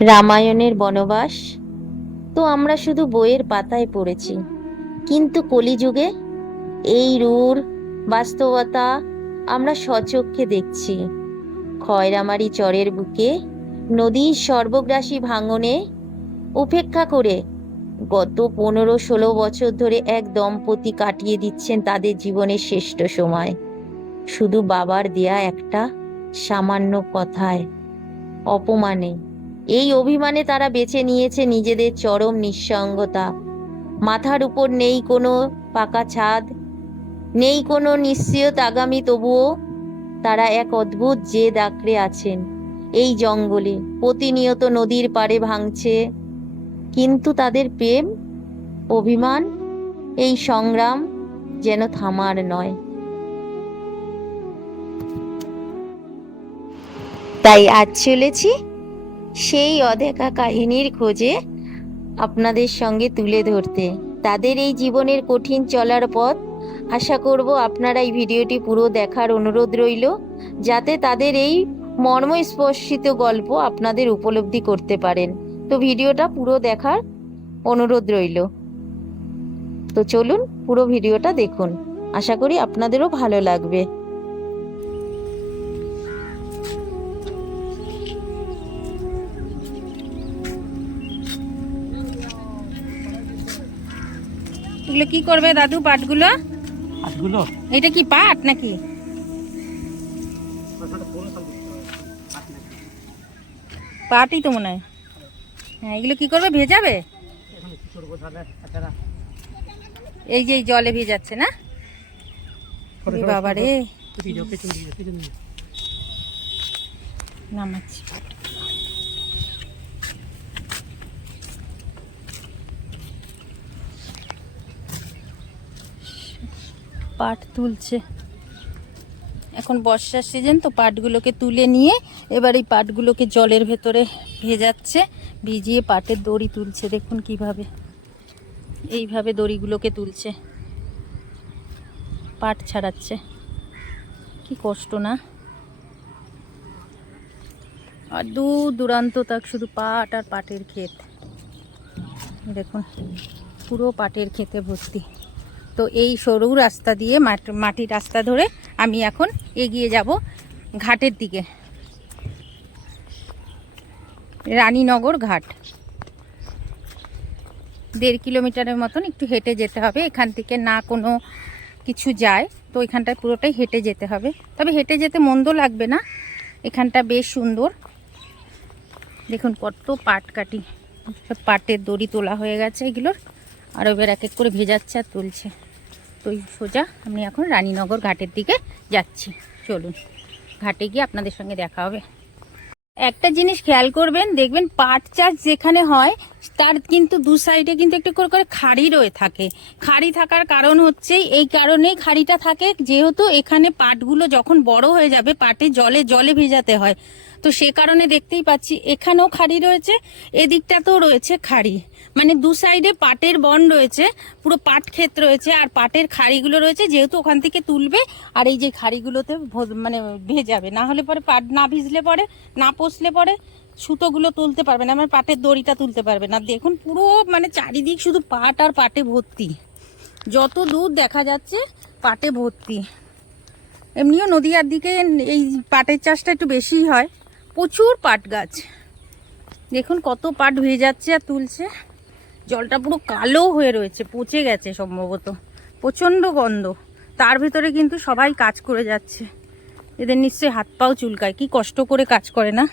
রামায়ণের বনবাস তো আমরা শুধু বইয়ের পাতায় পড়েছি, কিন্তু কলিযুগে এই রূঢ় বাস্তবতা আমরা স্বচক্ষে দেখছি। খয়রামারি চরের বুকে নদীর সর্বগ্রাসী ভাঙনে উপেক্ষা করে গত 15-16 বছর ধরে এক দম্পতি কাটিয়ে দিচ্ছেন তাদের জীবনের শ্রেষ্ঠ সময় শুধু বাবার দেয়া একটা সামান্য কথায়, অপমানে। এই অভিমানে তারা বেছে নিয়েছে নিজেদের চরম নিঃসঙ্গতা। মাথার উপর নেই কোনো পাকা ছাদ, নেই কোনো নিশ্চিত আগামী, তবুও তারা এক অদ্ভুত জেদ আঁকড়ে আছেন এই জঙ্গলে। প্রতিনিয়ত নদীর পাড়ে ভাঙছে, কিন্তু তাদের প্রেম, অভিমান, এই সংগ্রাম যেন থামার নয়। তাই আজ চলেছি সেই অদেখা কাহিনীর খোঁজে, আপনাদের সঙ্গে তুলে ধরতে তাদের এই জীবনের কঠিন চলার পথ। আশা করব আপনারা এই ভিডিওটি পুরো দেখার অনুরোধ রইল, যাতে তাদের এই মর্মস্পর্শিত গল্প আপনাদের উপলব্ধি করতে পারেন। তো ভিডিওটা পুরো দেখার অনুরোধ রইল। তো চলুন পুরো ভিডিওটা দেখুন, আশা করি আপনাদেরও ভালো লাগবে। এগুলো কি করবে দাদু পাটগুলো? পাটগুলো এটা কি পাট নাকি? পাটই তো মনে হয়। হ্যাঁ, এগুলো কি করবে, ভেজাবে? এই যে এই জলে ভেজাচ্ছে না? বাবা রে, নামাচ্ছি। পাট তুলছে, এখন বর্ষার সিজন তো পাটগুলোকে তুলে নিয়ে এবার এই পাটগুলোকে জলের ভেতরে ভেজাচ্ছে, ভিজিয়ে পাটের দড়ি তুলছে। দেখুন কিভাবে, এইভাবে দড়িগুলোকে তুলছে, পাট ছাড়াচ্ছে। কি কষ্ট না? আর দূর দূরান্ত তাক শুধু পাট আর পাটের ক্ষেত। দেখুন পুরো পাটের ক্ষেতে ভর্তি। তো এই সরু রাস্তা দিয়ে মাটির রাস্তা ধরে আমি এখন এগিয়ে যাব ঘাটের দিকে, রানীনগর ঘাট। 1.5 কিলোমিটারের মতন একটু হেঁটে যেতে হবে এখান থেকে, না কোনো কিছু যায়। তো এখানটায় পুরোটাই হেঁটে যেতে হবে, তবে হেঁটে যেতে মন্দ লাগবে না, এখানটা বেশ সুন্দর। দেখুন কত পাট কাটি, সব পাটের দড়ি তোলা হয়ে গেছে এগুলোর, আর এবার এক এক করে ভেজাচ্ছে আর তুলছে। তো সোজা আমি এখন রানীনগর ঘাটের দিকে যাচ্ছি। চলুন ঘাটে গিয়ে আপনাদের সঙ্গে দেখা হবে। একটা জিনিস খেয়াল করবেন, দেখবেন পাট চাষ যেখানে হয় তার কিন্তু দু সাইডে কিন্তু একটু করে করে খাড়ি রয়ে থাকে। খাড়ি থাকার কারণ হচ্ছে এই কারণেই খাড়িটা থাকে, যেহেতু এখানে পাটগুলো যখন বড় হয়ে যাবে পাটে জলে জলে ভেজাতে হয়, তো সে কারণে দেখতেই পাচ্ছি এখানেও খাড়ি রয়েছে, এদিকটাতেও রয়েছে খাড়ি। মানে দু সাইডে পাটের বন রয়েছে, পুরো পাট ক্ষেত রয়েছে, আর পাটের খাড়িগুলো রয়েছে, যেহেতু ওখান থেকে তুলবে আর এই যে খাড়িগুলোতে মানে ভেজাবে। না হলে পরে পাট না ভিজলে পরে, না পচলে পরে সুতোগুলো তুলতে পারবে না, আমার পাটের দড়িটা তুলতে পারবে না। দেখুন পুরো মানে চারিদিক শুধু পাট আর পাটে ভর্তি, যত দূর দেখা যাচ্ছে পাটে ভর্তি। এমনিও নদীয়ার দিকে এই পাটের চাষটা একটু বেশিই হয়, প্রচুর পাট গাছ। দেখুন কত পাট ভেজাচ্ছে আর তুলছে, জলটা পুরো কালো হয়ে রয়েছে, পচে গেছে সম্ভবত, প্রচণ্ড গন্ধ। তার ভিতরে কিন্তু সবাই কাজ করে যাচ্ছে, এদের নিশ্চয়ই হাত পাও চুলকায়, কি কষ্ট করে কাজ করে না।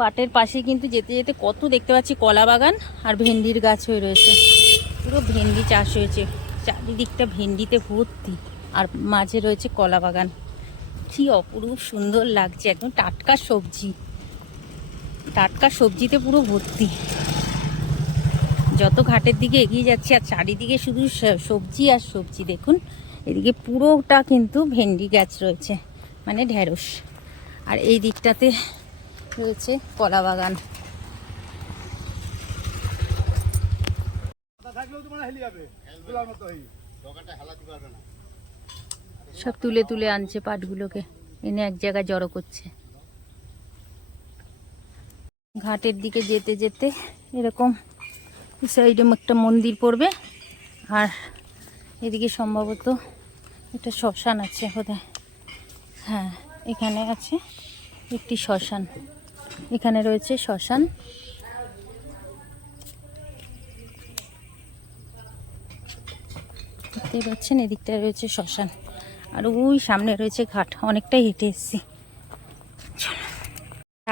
পাটের পাশে কিন্তু যেতে যেতে কত দেখতে পাচ্ছি কলা বাগান আর ভেন্ডির গাছ হয়ে রয়েছে, পুরো ভেন্ডি চাষ হয়েছে, চারিদিকটা ভেন্ডিতে ভর্তি, আর মাঝে রয়েছে কলা বাগান। কি অপরূপ সুন্দর লাগছে, একদম টাটকা সবজি, টাটকা সবজিতে পুরো ভর্তি। যত ঘাটের দিকে এগিয়ে যাচ্ছে আর চারিদিকে শুধু সবজি আর সবজি। দেখুন এদিকে পুরোটা কিন্তু ভেন্ডি গাছ রয়েছে, মানে ঢেঁড়স, আর এই দিকটাতে রয়েছে কলা বাগান। সব তুলে তুলে আনছে পাটগুলোকে, এনে এক জায়গায় জড়ো করছে। ঘাটের দিকে যেতে যেতে এরকম সাইডে একটা মন্দির পড়বে, আর এদিকে সম্ভবত একটা শ্মশান আছে বোধহয়। হ্যাঁ, এখানে আছে একটি শ্মশান, এখানে রয়েছে শ্মশান। দেখতেই পাচ্ছেন এদিকটায় রয়েছে শ্মশান, আর ওই সামনে রয়েছে ঘাট। অনেকটাই হেঁটে এসেছি।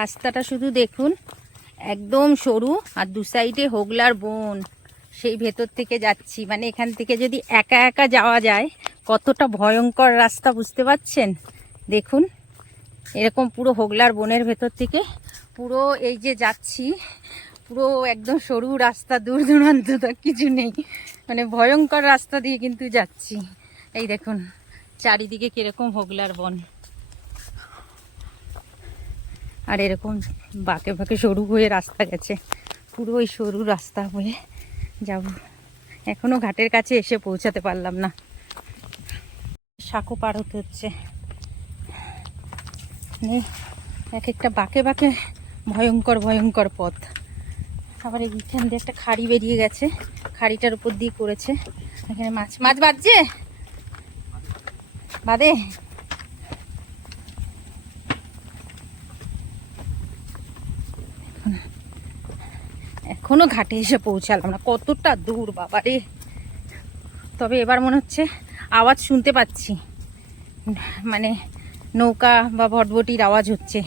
রাস্তাটা শুধু দেখুন, একদম সরু, আর দু সাইডে হোগলার বন। সেই ভেতর থেকে যাচ্ছি, মানে এখান থেকে যদি একা একা যাওয়া যায় কতটা ভয়ঙ্কর রাস্তা বুঝতে পারছেন। দেখুন এরকম পুরো হোগলার বনের ভেতর থেকে পুরো এই যে যাচ্ছি, পুরো একদম সরু রাস্তা, দূর দূরান্ত তো কিছু নেই, মানে ভয়ঙ্কর রাস্তা দিয়ে কিন্তু যাচ্ছি। এই দেখুন চারিদিকে কিরকম হোগলার বন, আর এরকম বাঁকে বাঁকে সরু হয়ে রাস্তা গেছে, পুরো ওই সরু রাস্তা হয়ে যাব। এখনো ঘাটের কাছে এসে পৌঁছাতে পারলাম না, সাঁকো পার হতে হচ্ছে। মানে এক একটা বাঁকে বাঁকে ভয়ঙ্কর ভয়ঙ্কর পথ। আবার এইখান দিয়ে একটা খাড়ি বেরিয়ে গেছে, খাড়িটার উপর দিয়ে করেছে। এখানে মাছ মাছ বাজছে, বাদে এখনো ঘাটে এসে পৌঁছালাম না, কতটা দূর বাবারে। তবে এবার মনে হচ্ছে আওয়াজ শুনতে পাচ্ছি, মানে নৌকা বা ভটভটির আওয়াজ হচ্ছে।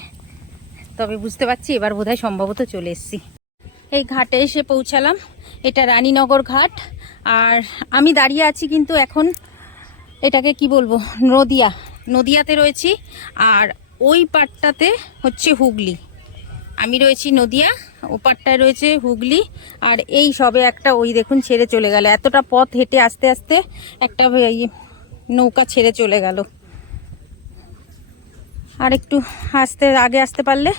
তবে বুঝতে পারছি এবার বোধহয় সম্ভবত চলে এসেছি। এই ঘাটে এসে পৌঁছালাম, এটা রানীনগর ঘাট। আর আমি দাঁড়িয়ে আছি কিন্তু এখন এটাকে কি বলবো, নদিয়াতে রয়েছি। আর ওই পাটটাতে হচ্ছে হুগলি, আমি রয়েছি নদিয়া, ও পাটটায় রয়েছে হুগলি। আর এই সবে একটা ওই দেখুন ছেড়ে চলে গেল, এতটা পথ হেঁটে আস্তে আস্তে একটা নৌকা ছেড়ে চলে গেল। আর একটু আগে আসতে পারলে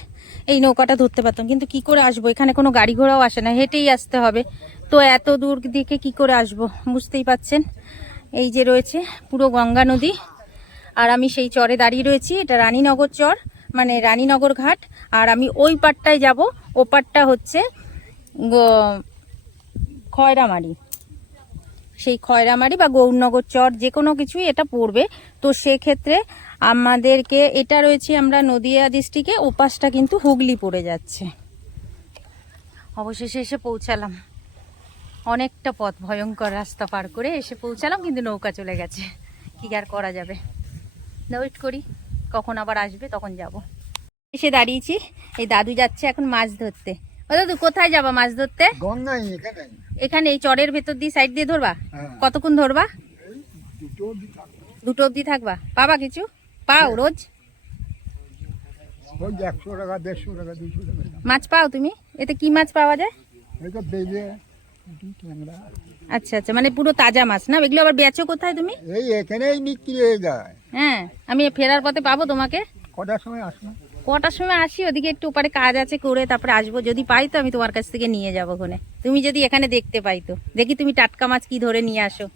এই নৌকাটা ধরতে পারতাম, কিন্তু কি করে আসবো, এখানে কোনো গাড়ি ঘোড়াও আসে না, হেঁটেই আসতে হবে। তো এত দূর দিকে কি করে আসবো বুঝতেই পাচ্ছেন। এই যে রয়েছে পুরো গঙ্গা নদী, আর আমি সেই চরে দাঁড়িয়ে রয়েছি। এটা রানীনগর চর, মানে রানীনগর ঘাট। আর আমি ওই পাটটায় যাব, ও পাটটা হচ্ছে খয়রামারি, সেই খয়রামারি বা গৌরনগর চর, যে কোনো কিছুই এটা পড়বে। তো সেক্ষেত্রে আমাদেরকে এটা রয়েছে আমরা নদিয়া ডিস্ট্রিক্টে, ওপাশটা কিন্তু হুগলি পড়ে যাচ্ছে। অবশেষে এসে পৌঁছালাম, অনেকটা পথ ভয়ঙ্কর রাস্তা পার করে এসে পৌঁছালাম, কিন্তু নৌকা চলে গেছে, কি আর করা যাবে। ওয়েট করি কখন আবার আসবে, তখন যাব। এসে দাঁড়িয়েছি, এই দাদু যাচ্ছে এখন মাছ ধরতে। ও দাদু কোথায় যাবা মাছ ধরতে? এখানে এই চরের ভেতর দিয়ে সাইড দিয়ে ধরবা? কতক্ষণ ধরবা? দুটো অবধি থাকবা? পাবা কিছু? পাও রোজ? 100 টাকা 150 টাকা 200 টাকা মাছ পাও তুমি? এতে কি মাছ পাওয়া যায়? এটা বেজে ট্যাংরা। আচ্ছা আচ্ছা, মানে পুরো তাজা মাছ না? এগুলো আবার বেচো কোথায় তুমি? এই এখানেই বিক্রি হয়ে যায়। হ্যাঁ, আমি ফেরার পথে পাবো তোমাকে? কটার সময় আসবো? কটার সময় আসি, ওদিকে একটু ওপারে কাজ আছে, করে তারপরে আসবো। যদি পাই তো আমি তোমার কাছ থেকে নিয়ে যাবো ওখানে, তুমি যদি এখানে দেখতে পাই তো। দেখি তুমি টাটকা মাছ কি ধরে নিয়ে আসো।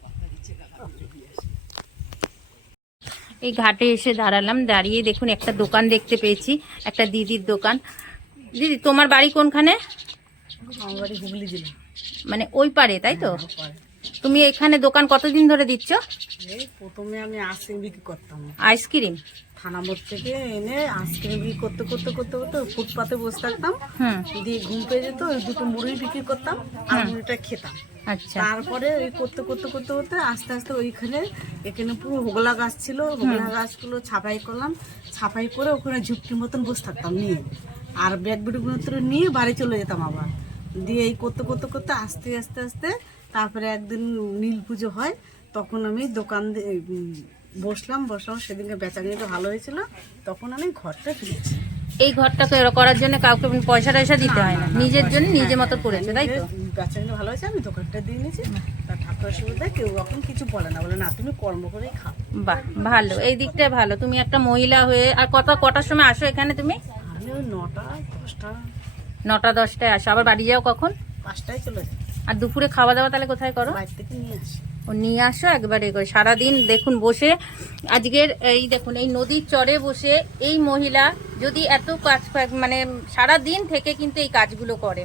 এই ঘাটে এসে দাঁড়ালাম, দাঁড়িয়ে দেখুন একটা দোকান দেখতে পেয়েছি, একটা দিদির দোকান। দিদি তোমার বাড়ি কোনখানে? আমার বাড়ি হুগলি জেলা। মানে ওই পারে, তাই তো? তুমি এখানে দোকান কতদিন ধরে দিচ্ছ? এই প্রথমে আমি আইসক্রিম বিক্রি করতাম, আইসক্রিম? থানা মোড় থেকে এনে আইসক্রিম বিক্রি করতে করতে করতে করতে ফুটপাতে বসে থাকতাম। হুম, দিয়ে ঘুম পেয়ে যেত, ওই দুটো মুড়ি বিক্রি করতাম আর মুড়িটা খেতাম। আচ্ছা তারপরে ওই করতে করতে করতে করতে আস্তে আস্তে ওইখানে এখানে পুরো হোগলা গাছ ছিল, হোগলা গাছগুলো ছাপাই করলাম। ছাপাই করে ওখানে ঝুপটির মতন বসে থাকতাম নিয়ে, আর ব্যাগ বিটগুলো নিয়ে বাড়ি চলে যেতাম আবার। দিয়ে এই করতে করতে করতে আস্তে আস্তে আস্তে তারপরে একদিন নীল পুজো হয়, তখন আমি দোকান বসলাম। সেদিনকে বেচাকেনিটা ভালো হয়েছিল, তখন আমি ঘরটা কিনেছি। এই ঘরটা করার জন্য কাউকে পয়সা টয়সা দিতে হয় না, নিজের জন্য নিজে মতো করেছো, তাই তো? বেচাকেনিটা ভালো হয়েছে, আমি দোকানটা দিয়ে নিয়েছি। তার ঠাকুরের সুবিধা কেউ এখন কিছু বলে না, বলে না তুমি কর্ম করেই খাও। বাহ, ভালো, এই দিকটা ভালো। তুমি একটা মহিলা হয়ে আর কটার সময় আসো এখানে তুমি? আমি ওই 9টা 10টা 9টা 10টায় আসো, আবার বাড়ি যাও কখন? 5টায় চলে যাই। আর দুপুরে খাওয়া দাওয়া তাহলে কোথায় করো? বাইরে থেকে নিয়ে আসি। ও নিয়ে আসো একবারে করে সারাদিন দেখুন বসে আজকের এই দেখুন এই নদীর চরে বসে এই মহিলা যদি এত কাজ মানে সারাদিন থেকে কিন্তু এই কাজগুলো করে।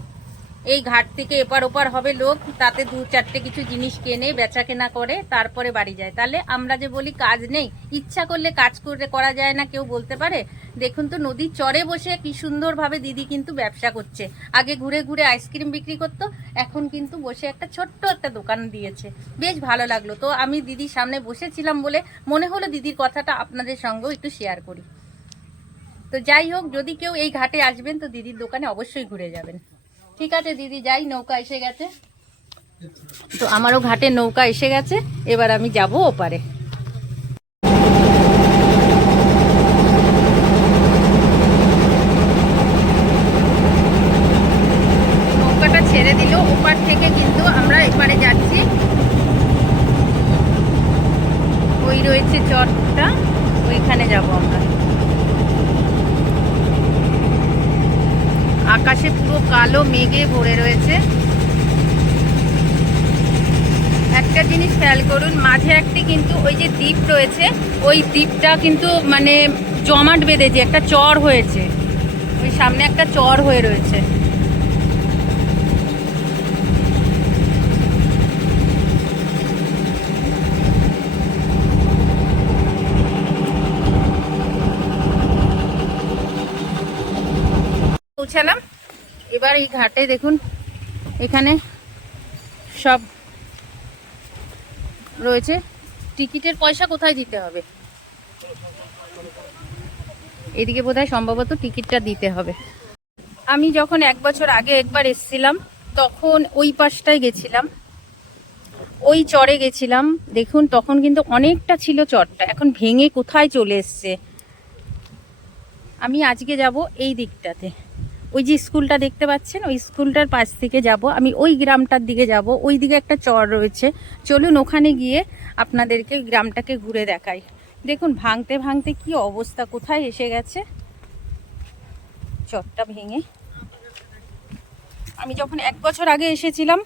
এই ঘাট থেকে এপার ওপার হবে লোক, তাতে 2-4টে কিছু জিনিস কেনে বেচা কেনা করে তারপরে বাড়ি যায়। তাহলে আমরা যে বলি কাজ নেই, ইচ্ছা করলে কাজ করে করা যায় না, কেউ বলতে পারে? দেখুন তো নদীর চরে বসে কি সুন্দরভাবে দিদি কিন্তু ব্যবসা করছে। আগে ঘুরে ঘুরে আইসক্রিম বিক্রি করতো, এখন কিন্তু বসে একটা ছোট্ট একটা দোকান দিয়েছে। বেশ ভালো লাগলো। তো আমি দিদির সামনে বসেছিলাম বলে মনে হলো দিদির কথাটা আপনাদের সঙ্গেও একটু শেয়ার করি। তো যাই হোক, যদি কেউ এই ঘাটে আসবেন তো দিদির দোকানে অবশ্যই ঘুরে যাবেন। ঠিক আছে দিদি, যাই, নৌকা এসে গেছে। তো আমারও ঘাটে নৌকা এসে গেছে, এবার আমি যাব ওপারে। নৌকাটা ছেড়ে দিল, ওপার থেকে কিন্তু আমরা এপারে যাচ্ছি। ওই রয়েছে চরটা, ওইখানে যাব আমরা। আকাশে পুরো কালো মেঘে ভরে রয়েছে। একটা জিনিস খেয়াল করুন, মাঝে একটি কিন্তু ওই যে দ্বীপ রয়েছে, ওই দ্বীপটা কিন্তু মানে জমাট বেঁধেছে, একটা চর হয়েছে, ওই সামনে একটা চর হয়ে রয়েছে। পৌঁছালাম এবার এই ঘাটে। দেখুন এখানে সব রয়েছে। টিকিটের পয়সা কোথায় দিতে হবে? এদিকে বোধহয় সম্ভবত টিকিটটা দিতে হবে। আমি যখন 1 বছর আগে একবার এসেছিলাম তখন ওই পাশটায় গেছিলাম, ওই চরে গেছিলাম। দেখুন তখন কিন্তু অনেকটা ছিল চরটা, এখন ভেঙে কোথায় চলে এসছে। আমি আজকে যাব এই দিকটাতে, ওই যে স্কুলটা দেখতে পাচ্ছেন, ওই স্কুলটার পাশ থেকে যাব আমি, ওই গ্রামটার দিকে যাব। ওই দিকে একটা চর রয়েছে, চলুন ওখানে গিয়ে আপনাদেরকে গ্রামটাকে ঘুরে দেখাই। দেখুন ভাঙতে ভাঙতে কি অবস্থা, কোথায় এসে গেছে চরটা ভেঙে। আমি যখন 1 বছর আগে এসেছিলাম,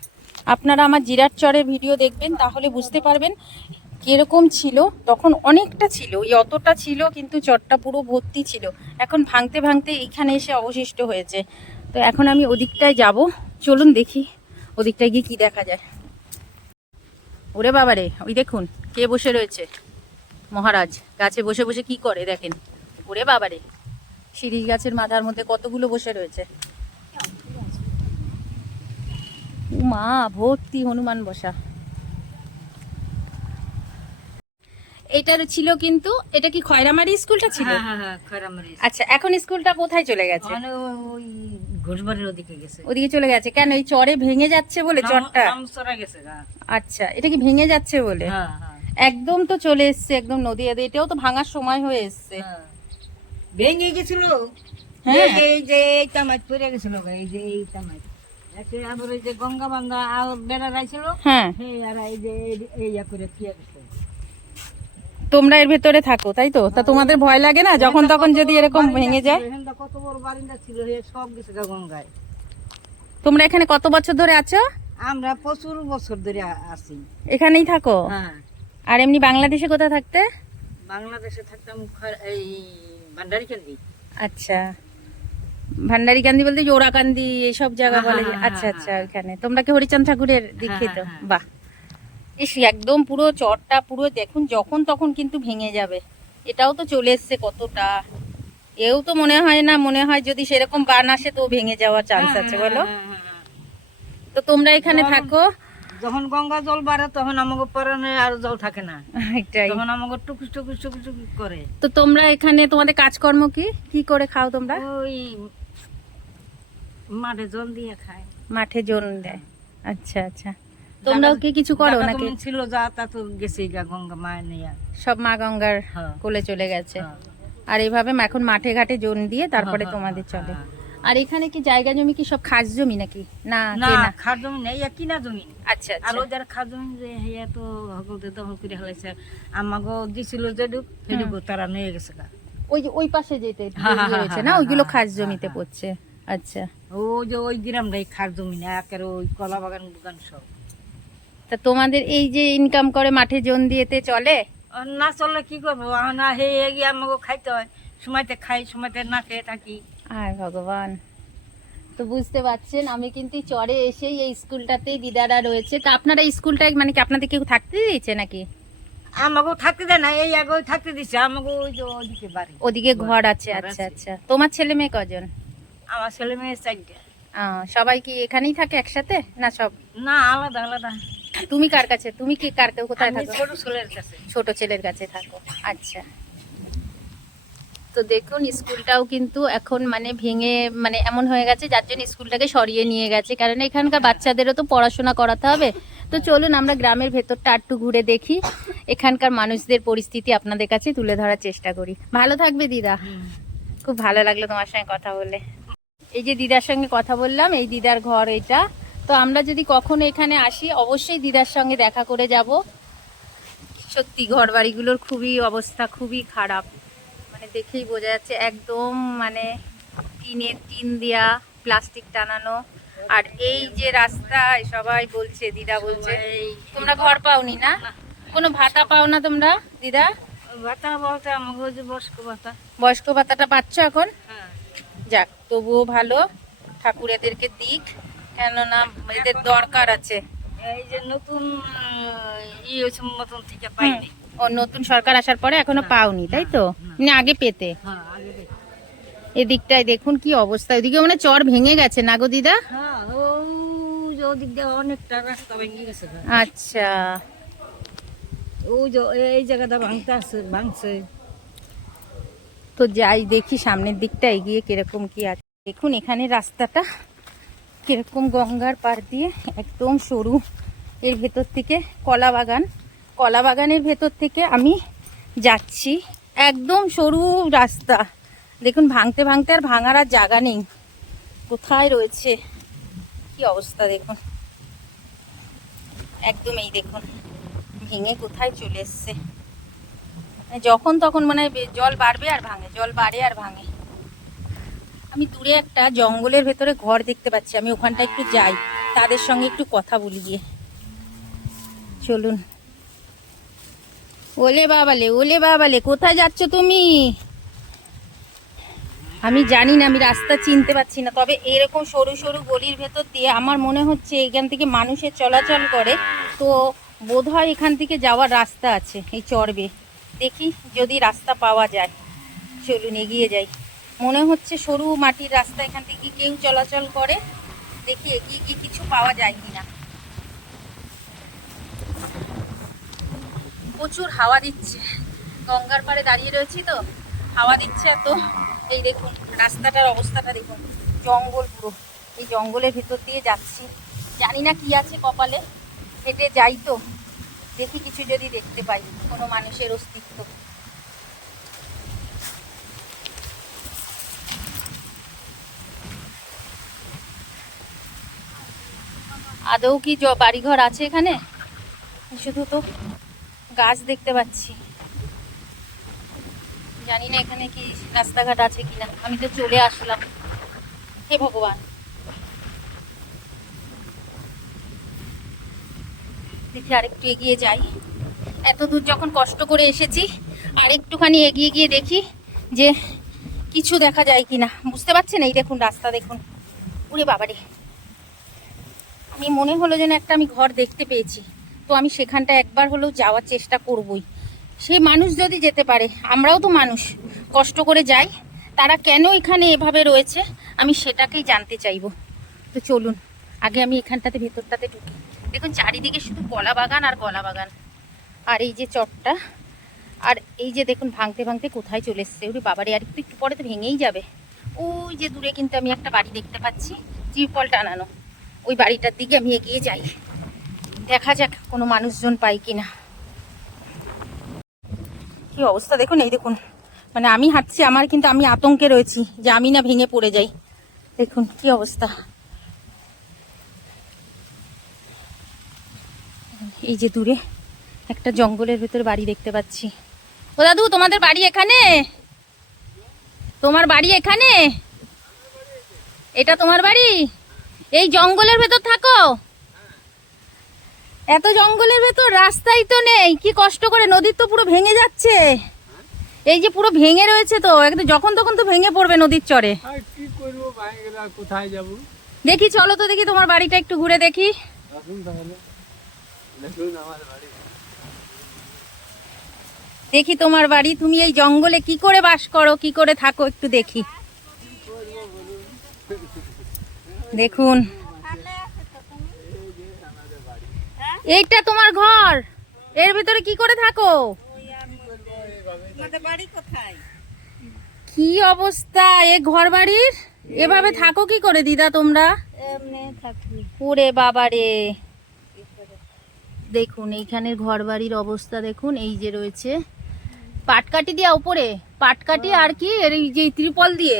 আপনারা আমার জিরাট চরের ভিডিও দেখবেন তাহলে বুঝতে পারবেন কিরকম ছিল। তখন অনেকটা ছিল, ওই অতটা ছিল, কিন্তু চরটা পুরো ভর্তি ছিল। এখন ভাঙতে ভাঙতে এইখানে এসে অবশিষ্ট হয়েছে। তো এখন আমি ওদিকটায় যাব, চলুন দেখি ওদিকটায় গিয়ে কি দেখা যায়। ওরে বাবারে, ওই দেখুন কে বসে রয়েছে, মহারাজ গাছে বসে বসে কি করে দেখেন। ওরে বাবারে, শিরিষ গাছের মাথার মধ্যে কতগুলো বসে রয়েছে। মা ভর্তি হনুমান বসা। এটার ছিল কিন্তু, এটা কি খয়রামারি স্কুলটা ছিল? হ্যাঁ খয়রামারি। আচ্ছা, এখন স্কুলটা কোথায় চলে গেছে? ওই ঘোষবাড়ির ওদিকে গেছে। ওদিকে চলে গেছে কেন? এই চরে ভেঙে যাচ্ছে বলে চরটা? রামচরা গেছে গা। আচ্ছা, এটা কি ভেঙে যাচ্ছে বলে? হ্যাঁ। একদম তো চলে এসছে একদম নদী। এটাও তো ভাঙার সময় হয়ে এসছে। ভেঙে গেছিল। হ্যাঁ। এই যে এই তামাজ পড়ে গেছিল, এই যে এই তামাজ। আবার ওই যে গঙ্গা বাঙ্গা বেড়া রাইছিল। হ্যাঁ, আর এই যে এই করে থিয়া গেছে। তোমরা এর ভেতরে থাকো তাই তো? তা তোমাদের ভয় লাগে না যখন তখন যদি এরকম ভেঙে যায়? কত বড় বারিন্দা ছিল, সব গেছে গঙ্গায়। তোমরা এখানে কত বছর ধরে আছো? আমরা প্রচুর বছর ধরে আছি, এখানেই থাকো? হ্যাঁ। আর এমনি বাংলাদেশে কোথায় থাকতে? বাংলাদেশে থাকতাম এই ভান্ডারিকান্দি। আচ্ছা, ভান্ডারিকান্দি বলতে জোড়াকান্দি এইসব জায়গা হ্যাঁ, বলে? হ্যাঁ, আচ্ছা হ্যাঁ, আচ্ছা, ওইখানে তোমরা কি হরিচাঁদ ঠাকুরের দীক্ষিত? হ্যাঁ, হ্যাঁ। বাহ, ইস, একদম পুরো চরটা পুরো দেখুন যখন তখন কিন্তু ভেঙে যাবে। এটাও তো চলে এসছে কতটা, এও তো মনে হয় না, মনে হয় যদি সেরকম বান আসে তো ভেঙে যাওয়ার চান্স আছে, বলো? তো তোমরা এখানে থাকো, যখন গঙ্গা জল বাড়ে তখন আমাকে পরানে আর জল থাকে না, এটাই। তখন আমাকে টুকুস টুকুস টুকুস টুকুস করে। তো তোমরা এখানে তোমাদের কাজকর্ম কি কি করে খাও তোমরা? ওই মাঠে জল দিয়ে খায়। মাঠে জন দেয়? আচ্ছা আচ্ছা, তোমরাও কি কিছু করো জায়গা নাকি? জমি ছিল যা তা তো গেছে গঙ্গা মায়ের নিয়ে। সব মা গঙ্গার হ্যাঁ। কোলে চলে গেছে। হ্যাঁ। আর এইভাবে এখন মাঠে ঘাটে জন দিয়ে তারপরে হ্যাঁ, তোমাদের হ্যাঁ, চলে। হ্যাঁ। আর এখানে কি জায়গা জমি কি সব খাস জমি নাকি না না, কেনা? খার জমি নেই, কিনা জমি। আচ্ছা আর আচ্ছা, ওদের খার জমি যে হেয়া তো হকলতে দখল করে ফেলাইছে। আমাকে দিছিল যেটুক সেটুকু তারা নিয়ে গেছে গা। ওই যে ওই পাশে যেতে হ্যাঁ, হ্যাঁ, রয়েছে না, হ্যাঁ, ওইগুলো হ্যাঁ, খাস হ্যাঁ, জমিতে হ্যাঁ। পড়ছে। আচ্ছা, ওই যে ওই গ্রামটাই খার জমি না, একের ওই কলা বাগান দোকান সব। তা তোমাদের এই যে ইনকাম করে মাঠে জন দিয়েতে চলে? আর না চললে কি করবো, না হে এগিয়ে আমাকে খাইতে হয়, সময়তে খাই সময়তে না খেয়ে থাকি। আর ভগবান, তো বুঝতে পারছেন আমি কিন্তু চরে এসেই এই স্কুলটাতেই দিদারা রয়েছে। তা আপনারা এই স্কুলটায় মানে কি আপনাদের কেউ থাকতে দিয়েছে নাকি? আমাকেও থাকতে দেয় না, এই আগে থাকতে দিচ্ছে আমাকে, ওই যে ওদিকে বাড়ি। ওদিকে ঘর আছে? ঘর আচ্ছা আছে। আচ্ছা। তোমার ছেলে মেয়ে কজন? আমার ছেলে মেয়ে 4টা। সবাই কি এখানেই থাকে একসাথে না সব? না, আলাদা আলাদা। তুমি কার কাছে, তুমি কি কার কোথায় আমি থাকো? ছোট ছেলের কাছে। ছোট ছেলের কাছে থাকো। আচ্ছা। তো দেখুন স্কুলটাও কিন্তু এখন মানে ভেঙে মানে এমন হয়ে গেছে, যার জন্য স্কুলটাকে সরিয়ে নিয়ে গেছে, কারণ এখানকার বাচ্চাদেরও তো পড়াশোনা করাতে হবে। তো চলুন আমরা গ্রামের ভেতরটা একটু ঘুরে দেখি, এখানকার মানুষদের পরিস্থিতি আপনাদের কাছে তুলে ধরার চেষ্টা করি। ভালো থাকবে দিদা, খুব ভালো লাগলো তোমার সঙ্গে কথা বলে। এই যে দিদার সঙ্গে কথা বললাম, এই দিদার ঘর এটা। তো আমরা যদি কখনো এখানে আসি অবশ্যই দিদার সঙ্গে দেখা করে যাব। সত্যি ঘর বাড়িগুলোর খুবই অবস্থা খুবই খারাপ, মানে দেখেই বোঝা যাচ্ছে একদম মানে টিন দেয়া, প্লাস্টিক টানানো। আর এই যে রাস্তায় সবাই বলছে, দিদা বলছে তোমরা ঘর পাওনি না, কোনো ভাতা পাও না তোমরা দিদা? ভাতা বলতে আমাকে ওই যে বয়স্ক ভাতা। বয়স্ক ভাতাটা পাচ্ছ এখন? হ্যাঁ। যাক, তবুও ভালো, ঠাকুর এদেরকে দিক, কেননা এদের দরকার আছে। এই যে নতুন হয়েছে মতন থেকে পাইনি। ও নতুন সরকার আসার পরে এখনো পাওনি, তাই তো? মানে আগে পেতে। হ্যাঁ, আগে দেখি। এদিকটায় দেখুন কি অবস্থা, ওইদিকে মানে চর ভেঙে গেছে না গো দিদা? হ্যাঁ, ওই যে ওদিক দিয়ে অনেকটা রাস্তা ভেঙে গেছে। আচ্ছা। ওই যে এই জায়গাটা ভাঙছে। তো যাই দেখি সামনের দিকটা এগিয়ে কিরকম কি আছে। দেখুন এখানে রাস্তাটা কিরকম গঙ্গার পাড় দিয়ে একদম সরু, এর ভেতর থেকে কলা বাগানের ভেতর থেকে আমি যাচ্ছি, একদম সরু রাস্তা। দেখুন ভাঙতে ভাঙতে আর ভাঙার আর জায়গা নেই, কোথায় রয়েছে কি অবস্থা দেখুন, একদম এই দেখুন ভেঙে কোথায় চলে এসছে। যখন তখন মনে হয় জল বাড়বে আর ভাঙে, জল বাড়ে আর ভাঙে। আমি দূরে একটা জঙ্গলের ভেতরে ঘর দেখতে পাচ্ছি, আমি ওখানটা একটু যাই, তাদের সঙ্গে একটু কথা বলি গিয়ে। চলুন। ওলে বাবালে কোথায় যাচ্ছ তুমি? আমি জানি না, আমি রাস্তা চিনতে পারছি না, তবে এরকম সরু সরু গলির ভেতর দিয়ে আমার মনে হচ্ছে এখান থেকে মানুষের চলাচল করে, তো বোধহয় এখান থেকে যাওয়ার রাস্তা আছে এই চড়বে। দেখি যদি রাস্তা পাওয়া যায়, চলুন এগিয়ে যাই। মনে হচ্ছে সরু মাটির রাস্তা, এখান থেকে কেউ চলাচল করে, দেখি এগিয়ে গিয়ে কিছু পাওয়া যায় কিনা। প্রচুর হাওয়া দিচ্ছে, গঙ্গার পাড়ে দাঁড়িয়ে রয়েছি তো হাওয়া দিচ্ছে এত। এই দেখুন রাস্তাটার অবস্থাটা দেখুন, জঙ্গল পুরো, এই জঙ্গলের ভিতর দিয়ে যাচ্ছি, জানি না কি আছে কপালে, হেঁটে যাই তো দেখি কিছু যদি দেখতে পাই, কোনো মানুষের অস্তিত্ব। আদৌ কি বাড়িঘর আছে এখানে? শুধু তো গাছ দেখতে পাচ্ছি, জানি না এখানে কি রাস্তাঘাট আছে কিনা। আমি তো চলে আসলাম, হে ভগবান। দেখি আরেকটু এগিয়ে যাই, এত দূর যখন কষ্ট করে এসেছি আর একটুখানি এগিয়ে গিয়ে দেখি যে কিছু দেখা যায় কিনা। বুঝতে পারছেন, এই দেখুন রাস্তা দেখুন, ওরে বাবারে, আমি মনে হলো যেন একটা আমি ঘর দেখতে পেয়েছি, তো আমি সেখানটা একবার হলেও যাওয়ার চেষ্টা করবই। সে মানুষ যদি যেতে পারে, আমরাও তো মানুষ, কষ্ট করে যাই, তারা কেন এখানে এভাবে রয়েছে আমি সেটাকেই জানতে চাইবো। তো চলুন আগে আমি এখানটাতে ভেতরটাতে ঢুকি। দেখুন চারিদিকে শুধু কলা বাগান আর কলা বাগান, আর এই যে চটটা, আর এই যে দেখুন ভাঙতে ভাঙতে কোথায় চলে এসছে। ওরে বাবারে, আর একটু পরে তো ভেঙেই যাবে। ওই যে দূরে কিন্তু আমি একটা বাড়ি দেখতে পাচ্ছি, ত্রিপল টানানো, ওই বাড়িটার দিকে আমি এগিয়ে যাই, দেখা যাক কোনো মানুষজন পাই কিনা। কি অবস্থা দেখুন, এই দেখুন মানে আমি হাঁটছি, আমার কিন্তু আমি আতঙ্কে রয়েছি যে আমি না ভেঙে পড়ে যাই। দেখুন কি অবস্থা, এই যে দূরে একটা জঙ্গলের ভেতরে বাড়ি দেখতে পাচ্ছি। ও দাদু, তোমাদের বাড়ি এখানে? তোমার বাড়ি এখানে? এটা তোমার বাড়ি? এই জঙ্গলের ভেতর থাকো? এত জঙ্গলের ভেতর রাস্তাই তো নেই, কি কষ্ট করে, নদীর তো পুরো ভেঙে যাচ্ছে। এই যে পুরো ভেঙে রয়েছে তো, একদম যখন তখন তো ভেঙে পড়বে নদীর চরে। আর কি করবো ভাই, কোথায় যাবো? দেখি চলো তো, দেখি তোমার বাড়িটা একটু ঘুরে দেখি। আসুন তাহলে, দেখুন আমার বাড়ি। দেখি তোমার বাড়ি, তুমি এই জঙ্গলে কি করে বাস করো, কি করে থাকো, একটু দেখি। দেখুন, এইটা তোমার ঘর, এর ভিতরে কি করে থাকো? তোমাদের বাড়ি কোথায়? কি অবস্থা এ ঘর বাড়ির, এভাবে থাকো কি করে দিদা তোমরা? এমনি থাকি। ওরে বাবারে, দেখুন এইখানের ঘর বাড়ির অবস্থা দেখুন। এই যে রয়েছে পাটকাঠি দিয়া উপরে, পাটকাঠি আর কি এর এই যে ত্রিপল দিয়ে,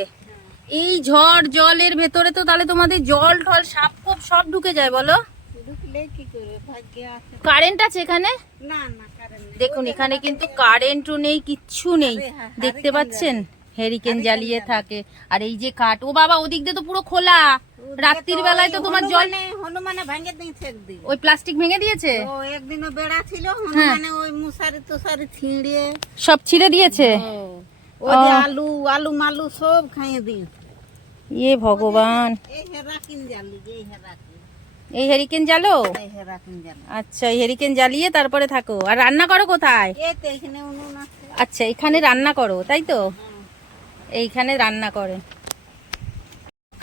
এই ঝড় জলের ভেতরে তো তাহলে তোমাদের জল ঠল সাপ খোপ সব ঢুকে যায় বলো? ঢুকলে কি করবে, ভাগ্যে আছে। কারেন্ট আছে এখানে? না না, কারেন্ট নেই। দেখুন এখানে কিন্তু কারেন্টও নেই, কিচ্ছু নেই, দেখতে পাচ্ছেন? হ্যারিকেন জ্বালিয়ে থাকে। আর এই যে কাঠ, ও বাবা ওদিক দিয়ে তো পুরো খোলা, রাত্রির বেলায় তো তোমার জল, হনুমানে ভাঙে দিয়েছে একদিন। ওই প্লাস্টিক ভেঙে দিয়েছে, ও একদিনও বেড়া ছিল, হনুমানে ওই মুসারি তুষারি ছিঁড়িয়ে সব ছিঁড়ে দিয়েছে। ওই যে আলু আলু মালু সব খাইয়ে দিয়েছে। এ ভগবান, এই হেরাকিন জ্বালি, এই হেরাকিন, এই হ্যারিকেন জ্বালো? এই হেরাকিন জ্বালি। আচ্ছা, এই হ্যারিকেন জ্বালিয়ে তারপরে থাকো। আর রান্না করো কোথায়? এই তো এখানে উনুন আছে। আচ্ছা, এখানে রান্না করো তাই তো? এইখানে রান্না করে।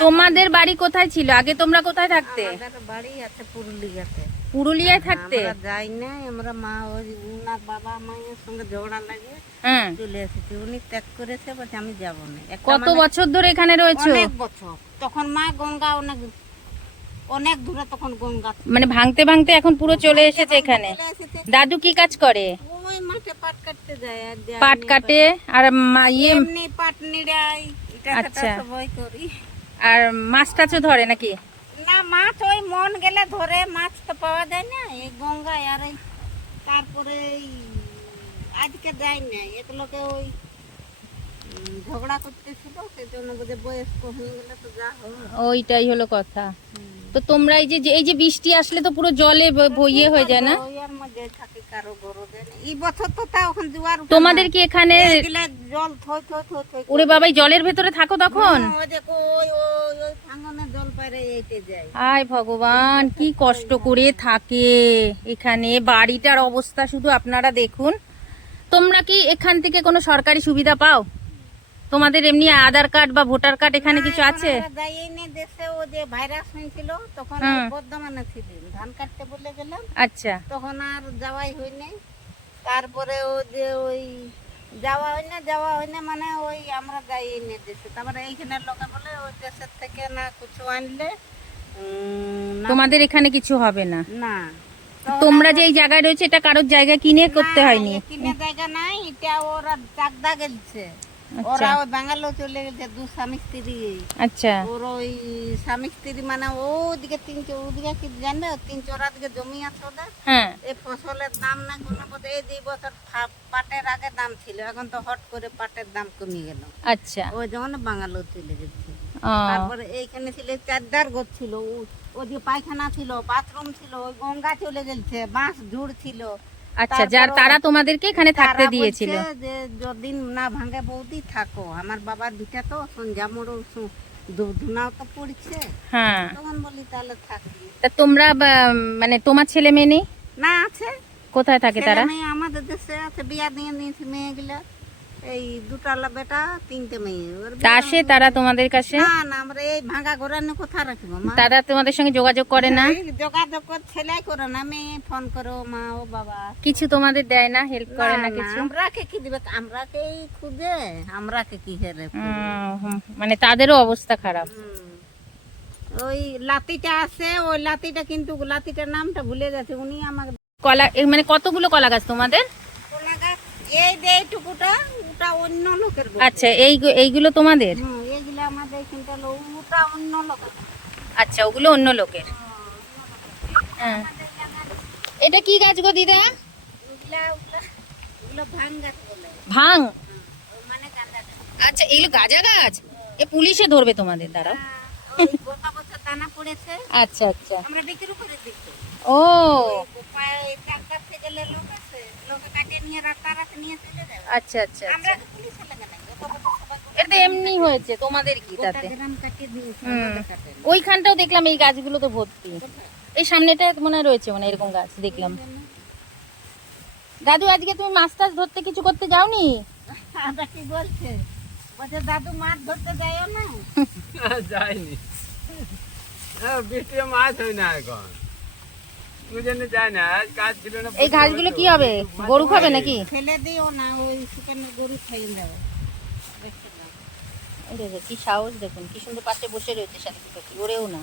তোমাদের বাড়ি কোথায় ছিল আগে, তোমরা কোথায় থাকতে? আমাদের বাড়ি আছে পুরুলিয়াতে। পুরুলিয়ায় থাকতে? আমরা যাই না, আমরা মা ওই উনার বাবা মায়ের সঙ্গে ঝগড়া লাগে হ্যাঁ। চলে এসেছি। উনি ত্যাগ করেছে, বলছে আমি যাবো না। একটা কত মানে বছর ধরে এখানে রয়েছো? অনেক বছর। তখন মা গঙ্গা অনেক অনেক দূরে, তখন গঙ্গা ছিল। মানে ভাঙতে ভাঙতে এখন পুরো চলে এসেছে এখানে। চলে এসেছে। দাদু কি কাজ করে? ওই মাঠে পাট কাটতে যায়, আর যায় পাট এমনি কাটে আর এমনি পাট নিড়াই, এটা আচ্ছা। সেটা সবাই করি। আর মাছ টাছও ধরে নাকি? না, মাছ ওই মন গেলে ধরে, মাছ তো পাওয়া যায় না এই গঙ্গায়। আর এই তারপরে এই আজকে যাই না, এগুলোকে ওই ঝগড়া করতেছিল, সেজন্য বোধহয় বয়স্ক হয়ে গেলে তো যা হবে। ওইটাই হলো কথা। তো তোমরা এই যে বৃষ্টি আসলে তো পুরো জলে বইয়ে হয়ে যায় না? ওই আর মধ্যে থাকে, কারো ঘরও দেয় না। এই বছর তো তাও এখন জোয়ার উঠে তোমাদের না। কি এখানে, এগুলা জল থই থই থই থই ওরে বাবাই জলের ভেতরে থাকো তখন? ওই দেখো ওই ওই ওই ভাঙনের জল পারে এইতে যায়। আয় ভগবান, কি কষ্ট করে থাকে এখানে। বাড়িটার অবস্থা শুধু আপনারা দেখুন। তোমরা কি এখান থেকে কোনো সরকারি সুবিধা পাও? তোমাদের এমনি আধার কার্ড বা ভোটার কার্ড এখানে কিছু আছে? যাই নে দেশে, ও যে ভাইরাস হয়েছিল তখন হুম। বর্ধমানে ছিলেন, ধান কাটতে বলে গেলাম, আচ্ছা, তখন আর যাওয়াই হয়নি। তারপরে ও যে ওই যাওয়া হয় না মানে ওই আমরা যাই নে দেশে। তারপরে এইখানে লোকে বলে ওই দেশের থেকে না কিছু আনলে না, তোমাদের এখানে কিছু হবে না। না। তোমরা যে এই জায়গায় রয়েছে এটা কারোর জায়গা কিনে করতে হয়নি? কিনে জায়গা নাই, এটা ওরা চাকদা গেলছে। আচ্ছা। ওরা ওই বাঙালো চলে গেছে, দু স্বামী স্ত্রী। আচ্ছা, ওর ওই স্বামী স্ত্রী মানে ওদিকে ওদিকে কি জানবে, 3 চোরা দিকে জমি আছে ওদের। হ্যাঁ, এই ফসলের দাম না কোনো মতে, এই 2 বছর পাটের আগে দাম ছিল, এখন তো হট করে পাটের দাম কমে গেল। আচ্ছা। ওই যখন বাঙালো চলে গেছে। ও, তারপরে এইখানে ছিল চারদার ঘর ছিল, ওদিকে পায়খানা ছিল, বাথরুম ছিল, ওই গঙ্গা চলে গেছে, বাঁশ ঝুড় ছিল। আচ্ছা, যার তারা তোমাদেরকে এখানে থাকতে তারা দিয়েছিল। বলছে যে যদিন না ভাঙে বৌদি থাকো। আমার বাবার দুটা তো সঞ্জা মোড় ধুনাও তো পড়ছে, হ্যাঁ। তখন বলি তাহলে থাকি। তা তোমরা মানে তোমার ছেলে মেয়ে নেই? না, আছে। কোথায় থাকে তারা? ছেলে মেয়ে আমাদের দেশে আছে, বিয়া দিয়ে নিয়েছে মেয়েগুলা। এই 2টা বেটা 3টে মেয়ে। ওর তা আসে তারা তোমাদের কাছে? না না, আমরা এই ভাঙা ঘোরা নিয়ে কোথায় রাখবো মা? তারা তোমাদের সঙ্গে যোগাযোগ করে না? এই যোগাযোগ ছেলেই করে না, মেয়ে ফোন করো মা ও বাবা। কিছু তোমাদের দেয় না, হেল্প করে না কিছু? আমরাকে কি দিবে, আমরাকেই খুঁজে, আমরাকে কি হেরে। মানে তাদেরও অবস্থা খারাপ। ওই লাতিটা আছে, ওই লাতিটা কিন্তু লাতিটার নামটা ভুলে যাচ্ছে। উনি আমাকে কলা মানে কতগুলো কলা গাছ তোমাদের? কোলা গাছ এই যে এইটুকুটা, ওটা অন্য লোকের গো। আচ্ছা, এইগুলো তোমাদের? এইগুলো আমাদের এখানটা ওটা অন্য লোকের। আচ্ছা, ওগুলো অন্য লোকের। হ্যাঁ। এটা কি গাছ গো দিদা? ওগুলো ভাং গাছ বলে, ভাং? মানে গাঁদা গাছ। আচ্ছা, এগুলো গাঁজা গাছ? এ পুলিশে ধরবে তোমাদের, দাঁড়াও। ওই গত বছর দানা পড়েছে, আচ্ছা আচ্ছা, আমরা বিক্রি করে দিচ্ছি। ও ওই চার কাটতে গেলে লোক আছে, লোকে কাটিয়ে নিয়ে রাতে নিয়ে চলে যাবে। আচ্ছা আচ্ছা আমরা আচ্ছা, তো পুলিশে লাগে নাই, গত বছর সবাই এটা এমনি হয়েছে, তোমাদের কি গোটা তাতে? গ্রাম কাটিয়ে দিয়েছে, হুম। আমাদের কাটে না। ওইখানটাও দেখলাম এই গাছগুলো তো ভর্তি, এই সামনেটা মনে হয় রয়েছে, মানে এরকম গাছ দেখলাম। দাদু আজকে তুমি মাছ টাছ ধরতে কিছু করতে যাওনি? দাদা কি বলছে, বলছে দাদু মাছ ধরতে যাইও না। যায়নি, বৃষ্টি মাছ হয় না এখন, বুঝেনি যায় না, আজ কাজ ছিল না। এই ঘাসগুলো কি হবে, গরু খাবে নাকি? ফেলে দিও না, ওই শুকানো গরু খাইয়ে দেবে। এই দেখো কি সাহস, দেখুন কি সুন্দর পাশে বসে রয়েছে, সাথে পাখি ওরেও না।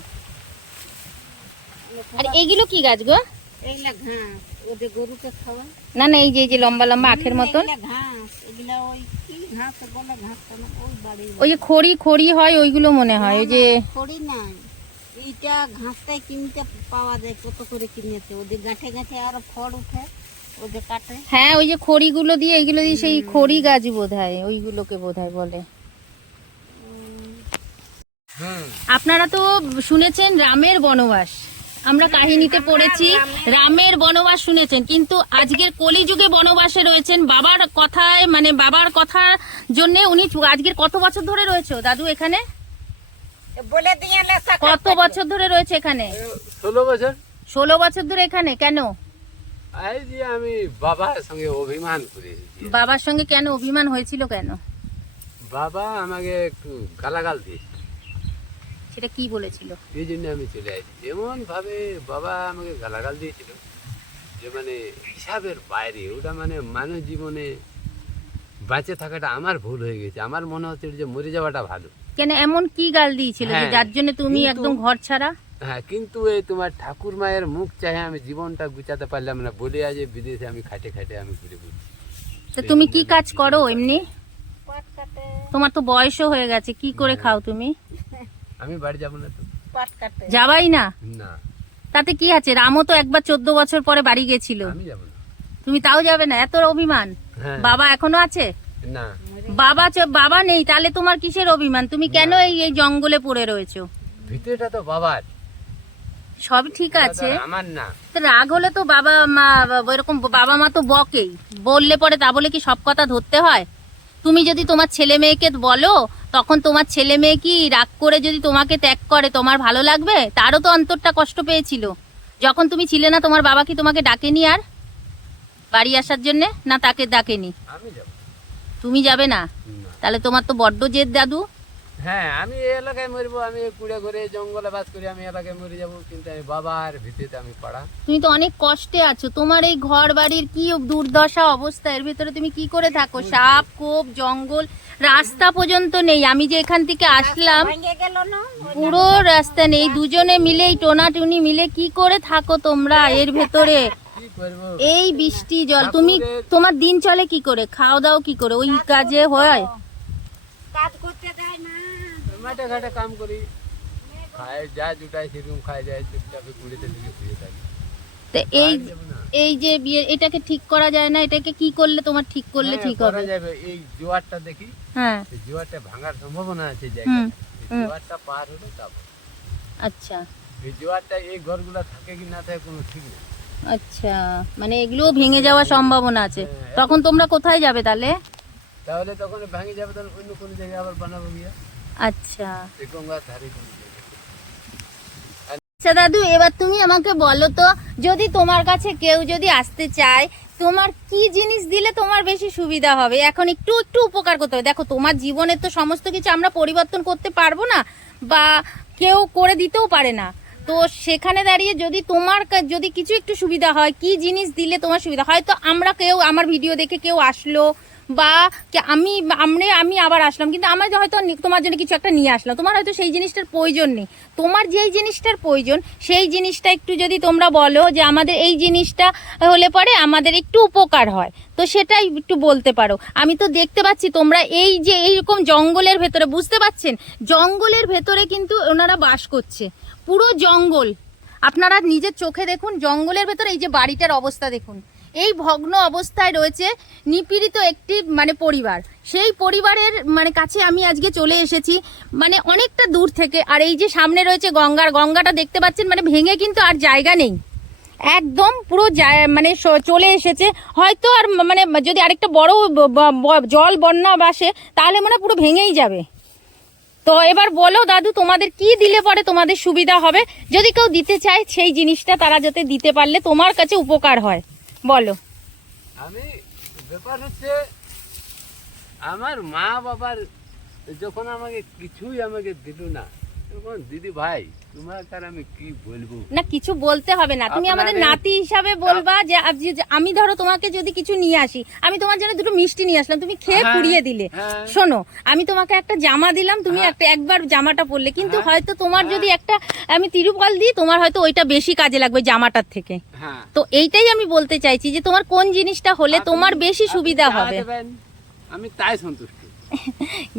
আর এইগুলো কি গাছ গো? এইগুলা ঘাস, ওদের গরুকে খাওয়া। না না, এই যে লম্বা লম্বা আখের মতন, এগুলা ঘাস, এগুলা ওই কি ঘাস বলে, ঘাসটা না ওই বাড়ির ওই যে খড়ি খড়ি হয় ওইগুলো মনে হয়, ওই যে খড়ি নাই, এইটা ঘাসটাই কিনতে পাওয়া যায়, কত করে কিনেছে, ওদের গাঁঠে গাঁঠে আরো ফল উঠে, ওদের কাটে। হ্যাঁ ওই যে খড়িগুলো দিয়ে এইগুলো দিয়ে সেই খড়ি গাছ বোধহয়, ওইগুলোকে বোধহয় বলে। আপনারা তো শুনেছেন রামের বনবাস, আমরা কাহিনীতে পড়েছি রামের বনবাস শুনেছেন, কিন্তু আজকের কলিযুগে বনবাসে রয়েছেন বাবার কথায়, মানে বাবার কথার জন্য উনি আজকের কত বছর ধরে রয়েছে দাদু এখানে? বলে দিয়ে কত বছর ধরে রয়েছে এখানে? 16 বছর। 16 বছর ধরে এখানে। কেন? এই যে আমি বাবার সঙ্গে অভিমান করেছি, বাবার সঙ্গে কেন অভিমান হয়েছিল কেন? বাবা আমাকে একটু গালাগাল দিয়েছে, সেটা কি বলেছিল? এই জন্য আমি চলে আসি। এমন ভাবে বাবা আমাকে গালাগাল দিয়েছিল যে মানে হিসাবের বাইরে, ওটা মানে মানব জীবনে বেঁচে থাকাটা আমার ভুল হয়ে গেছে, আমার মনে হচ্ছে যে মরে যাওয়াটা ভালো। কেন এমন কি গাল দিয়েছিল যে হ্যাঁ, যার জন্য তুমি কিন্তু- একদম ঘর ছাড়া? হ্যাঁ, কিন্তু এই তোমার ঠাকুর মায়ের মুখ চাহে আমি জীবনটা গুছাতে পারলাম না বলে আজ এই বিদেশে আমি খাটে খাটে আমি ঘুরে ঘুরছি। তো তুমি কি কাজ করো এমনি? পাট কাটে, তোমার তো বয়সও হয়ে গেছে, কি করে খাও তুমি? আমি বাড়ি যাবো না তো। পাট কাটে। যাবাই না? না, তাতে কি আছে, রামও তো একবার 14 বছর পরে বাড়ি গেছিল, আমি যাবো না। তুমি তাও যাবে না? এত অভিমান? হ্যাঁ, বাবা এখনো আছে? না, বাবা নেই, তাহলে তোমার কিসের অভিমান? তুমি কেন এই জঙ্গলে পড়ে রয়েছো? ভিতরটা তো বাবার, সব ঠিক ওটা তো আছে, আর আমার না। তো রাগ হলে তো বাবা মা এরকম বাবা মা তো বকেই, বললে পরে তা বলে কি সব কথা ধরতে হয়? তুমি যদি তোমার ছেলে মেয়েকে বলো, তখন তোমার ছেলে মেয়ে কি রাগ করে যদি তোমাকে ত্যাগ করে তোমার ভালো লাগবে? তারও তো অন্তরটা কষ্ট পেয়েছিল যখন তুমি ছিলে না। তোমার বাবা কি তোমাকে ডাকেনি আর বাড়ি আসার জন্য? না তাকে ডাকেনি? আমি যাবো তুমি যাবে না? না। তাহলে তোমার তো বড্ড জেদ দাদু। হ্যাঁ, আমি এই এলাকায় মরবো, আমি কুড়ে ঘরে জঙ্গলে বাস করি, আমি এলাকায় মরে যাবো, কিন্তু আমি বাবার ভিতরে আমি পড়া। তুমি তো অনেক কষ্টে আছো, তোমার এই ঘর বাড়ির কি দুর্দশা অবস্থা, এর ভিতরে তুমি কি করে থাকো? সাপ কোপ জঙ্গল, রাস্তা পর্যন্ত নেই। আমি যে এখান থেকে আসলাম ভেঙে গেল না, পুরো রাস্তা নেই, দুজনে মিলে এই টোনাটুনি মিলে কি করে থাকো তোমরা এর ভেতরে? কি করবো? এই বৃষ্টি জল, তুমি তোমার দিন চলে কি করে, খাও দাও কি করে? ওই কাজে হয়? কাজ করতে যায় না। মাঠে ঘাটে কাম করি, খায় যা জুটাই সেরকম খাই যায়, চুপচাপ কুড়িতে দিকে শুয়ে থাকি। তো এই আর যাবো না। এই যে বিয়ে, এটাকে ঠিক করা যায় না? এটাকে কি করলে তোমার ঠিক করলে হ্যাঁ, ঠিক করা হবে? যাবে। এই জোয়ারটা দেখি, হ্যাঁ, এই জোয়ারটা ভাঙার সম্ভাবনা আছে হুম, জায়গাটা। এই হুম। জোয়ারটা পার হলে তারপর আচ্ছা এই জোয়ারটা এই ঘরগুলা থাকে কি না থাকে কোনো ঠিক নেই। আচ্ছা, মানে এগুলোও ভেঙে যাওয়ার সম্ভাবনা আছে। হ্যাঁ, তখন তোমরা কোথায় যাবে তাহলে? তাহলে তখন ভাঙে যাবে, তখন অন্য কোনো জায়গায় আবার বানাবো গিয়া, আচ্ছা এই গঙ্গার ধারে কোনো জায়গায়। আচ্ছা দাদু, এবার তুমি আমাকে বলো তো, যদি তোমার কাছে কেউ যদি আসতে চায়, তোমার কি জিনিস দিলে তোমার বেশি সুবিধা হবে? এখন একটু একটু উপকার করতে হবে। দেখো তোমার জীবনের তো সমস্ত কিছু আমরা পরিবর্তন করতে পারবো না, বা কেউ করে দিতেও পারে না। তো সেখানে দাঁড়িয়ে যদি তোমার যদি কিছু একটু সুবিধা হয়, কি জিনিস দিলে তোমার সুবিধা? হয়তো আমরা কেউ আমার ভিডিও দেখে কেউ আসলো, বা আমি আবার আসলাম, কিন্তু আমার হয়তো তোমার জন্য কিছু একটা নিয়ে আসলাম, তোমার হয়তো সেই জিনিসটার প্রয়োজন নেই। তোমার যেই জিনিসটার প্রয়োজন সেই জিনিসটা একটু যদি তোমরা বলো যে আমাদের এই জিনিসটা হলে পরে আমাদের একটু উপকার হয়, তো সেটাই একটু বলতে পারো। আমি তো দেখতে পাচ্ছি তোমরা এই যে এইরকম জঙ্গলের ভেতরে, বুঝতে পারছেন জঙ্গলের ভেতরে কিন্তু ওনারা বাস করছে, পুরো জঙ্গল। আপনারা নিজের চোখে দেখুন জঙ্গলের ভেতরে এই যে বাড়িটার অবস্থা দেখুন, এই ভগ্ন অবস্থায় রয়েছে নিপীড়িত একটি মানে পরিবার। সেই পরিবারের মানে কাছে আমি আজকে চলে এসেছি, মানে অনেকটা দূর থেকে। আর এই যে সামনে রয়েছে গঙ্গাটা দেখতে পাচ্ছেন, মানে ভেঙে কিন্তু আর জায়গা নেই, একদম পুরো মানে চলে এসেছে। হয়তো আর মানে যদি আরেকটা বড় জল বন্যা বাসে তাহলে মানে পুরো ভেঙেই যাবে। তো এবার বলো দাদু, তোমাদের কি দিলে পরে তোমাদের সুবিধা হবে? যদি কেউ দিতে চায় সেই জিনিসটা তারা যাতে দিতে পারলে তোমার কাছে উপকার হয়, বলো। আমি ব্যাপার হচ্ছে আমার মা বাবার যখন আমাকে কিছুই আমাকে দিল না, তখন দিদি ভাই তোমাকে আর আমি কি বলবো। না কিছু বলতে হবে না, তুমি আমাদের নাতি হিসাবে বলবা যে আমি ধরো তোমাকে যদি কিছু নিয়ে আসি, আমি তোমার জন্য দুটো মিষ্টি নিয়ে আসলাম, তুমি খেয়ে পুড়িয়ে দিলে। শোনো, আমি তোমাকে একটা জামা দিলাম, তুমি একবার জামাটা পরলে, কিন্তু হয়তো তোমার যদি একটা আমি তিরুপল দিই, তোমার হয়তো ওইটা বেশি কাজে লাগবে জামাটার থেকে। তো এইটাই আমি বলতে চাইছি যে তোমার কোন জিনিসটা হলে তোমার বেশি সুবিধা হবে, আমি তাই সন্তুষ্ট।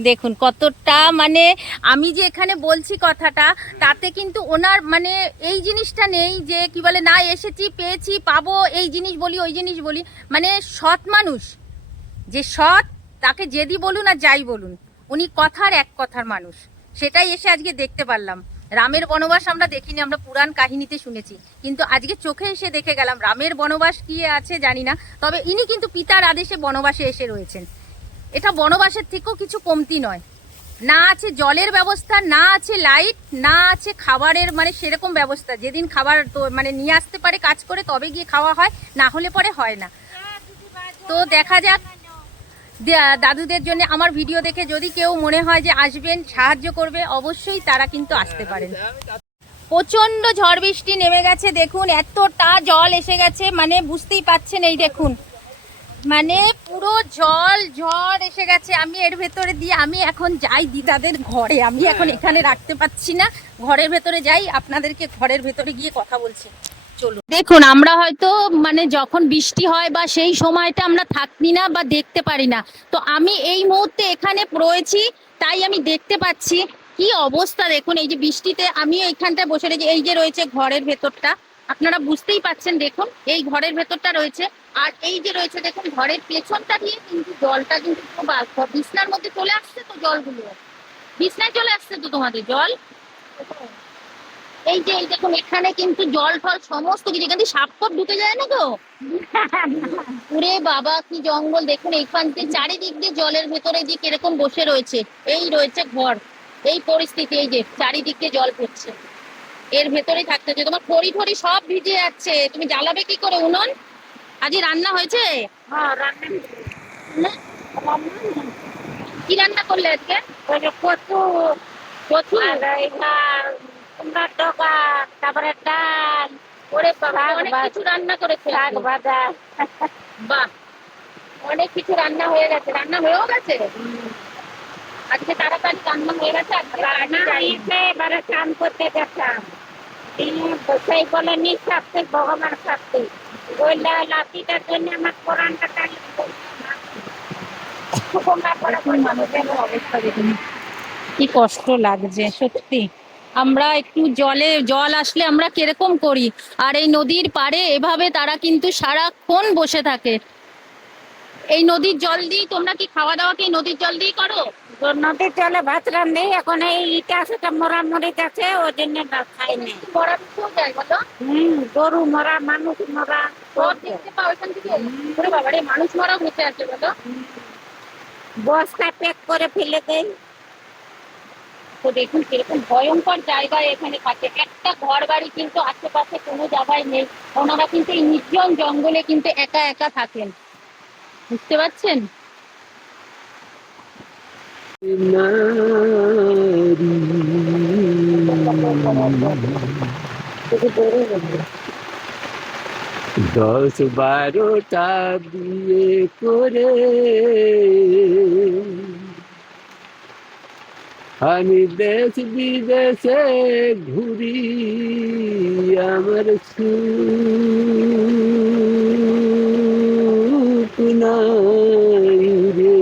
দেখুন কতটা মানে আমি যে এখানে বলছি কথাটা, তাতে কিন্তু ওনার মানে এই জিনিসটা নেই যে কি বলে না এসেছি পেয়েছি পাবো, এই জিনিস বলি ওই জিনিস বলি। মানে সৎ মানুষ, যে সৎ, তাকে যেদি বলুন আর যাই বলুন, উনি কথার এক কথার মানুষ। সেটাই এসে আজকে দেখতে পারলাম। রামের বনবাস আমরা দেখিনি, আমরা পুরাণ কাহিনীতে শুনেছি, কিন্তু আজকে চোখে এসে দেখে গেলাম রামের বনবাস কি আছে জানি না, তবে ইনি কিন্তু পিতার আদেশে বনবাসে এসে রয়েছেন। এটা বনবাসের থেকেও কিছু কমতি নয়। না আছে জলের ব্যবস্থা, না আছে লাইট, না আছে খাবারের মানে সেরকম ব্যবস্থা। যেদিন খাবার তো মানে নিয়ে আসতে পারে কাজ করে তবে গিয়ে খাওয়া হয়, না হলে পরে হয় না। তো দেখা যাক, দাদুদের জন্য আমার ভিডিও দেখে যদি কেউ মনে হয় যে আসবেন সাহায্য করবে, অবশ্যই তারা কিন্তু আসতে পারেন। প্রচন্ড ঝড় বৃষ্টি নেমে গেছে, দেখুন এতটা জল এসে গেছে, মানে বুঝতেই পাচ্ছেন। এই দেখুন মানে পুরো ঝড় এসে গেছে। আমি এর ভেতরে দিয়ে আমি এখন যাই দিদাদের ঘরে, আমি এখন এখানে রাখতে পারছি না, ঘরের ভেতরে যাই, আপনাদেরকে ঘরের ভেতরে গিয়ে কথা বলছি। চলুন। দেখুন আমরা হয়তো মানে যখন বৃষ্টি হয় বা সেই সময়টা আমরা থাকি না বা দেখতে পারি না, তো আমি এই মুহূর্তে এখানে রয়েছি, তাই আমি দেখতে পাচ্ছি কি অবস্থা। দেখুন এই যে বৃষ্টিতে আমি এইখানটায় বসে রয়েছি, এই যে রয়েছে ঘরের ভেতরটা, আপনারা বুঝতেই পাচ্ছেন। দেখুন এই ঘরের ভেতরটা রয়েছে, আর এই যে রয়েছে দেখুন ঘরের পেছনটা দিয়ে কিন্তু জলটা কিন্তু বিছনার মধ্যে চলে আসছে। তো জলগুলো বিছনায় চলে আসছে, তো তোমাদের জল এই যে এই দেখুন এখানে কিন্তু জল ফল সমস্ত কিছু, এখান থেকে সাপ ফাপ ঢুকে যায় না তো? ওরে বাবা কি জঙ্গল! দেখুন এইখান থেকে চারিদিক দিয়ে জলের ভেতরে যে কিরকম বসে রয়েছে, এই রয়েছে ঘর, এই পরিস্থিতি, এই যে চারিদিক দিয়ে জল পড়ছে, এর ভেতরেই থাকতে হচ্ছে। তোমার খড়ি ঠড়ি সব ভিজে যাচ্ছে, তুমি জ্বালাবে কি করে উনুন? আজই রান্না হয়েছে? কি রান্না করলে আজকে? কচু কচু তারপরে ডাল, ওরে বাবা অনেক কিছু রান্না করেছে, শাক ভাজা। বাহ, অনেক কিছু রান্না হয়ে গেছে, রান্না হয়েও গেছে আজকে, তাড়াতাড়ি রান্না হয়ে গেছে। এবারে কাম করতে গেছিলাম, সেই বলে নিঃশ্বাসে ভগবান শাস্তি, ওই লাঠিটার জন্য আমার কোরআনটা মানুষের অবস্থা দেখুন কি কষ্ট লাগছে সত্যি। আমরা একটু জল আসলে আমরা কিরকম করি, আর এই নদীর পাড়ে এভাবে তারা কিন্তু সারাক্ষণ বসে থাকে। এই নদীর জল দিয়ে তোমরা কি খাওয়া দাওয়া কি নদীর জল দিয়ে করো? নদীর জলে ভাত রান্ধি, এখন এই ইটা আছে মরা মরিচ আছে, ওই জন্য খাই না। মরা যায় বলো? গরু মরা, মানুষ মরা সব দেখতে পাও এখান থেকে। বাবা রে, মানুষ মরাও বেঁচে আছে বলো? বস্তায় প্যাক করে ফেলে দেয়। তো দেখুন কিরকম ভয়ঙ্কর জায়গায় এখানে থাকে, একটা ঘর বাড়ি কিন্তু আশেপাশে কোনো জায়গায় নেই। ওনারা কিন্তু এই নির্জন জঙ্গলে কিন্তু একা একা থাকেন, বুঝতে পারছেন? দশ বারোটা বিয়ে করে আমি দেশ বিদেশে ঘুরি, আমার সুখ নাই রে,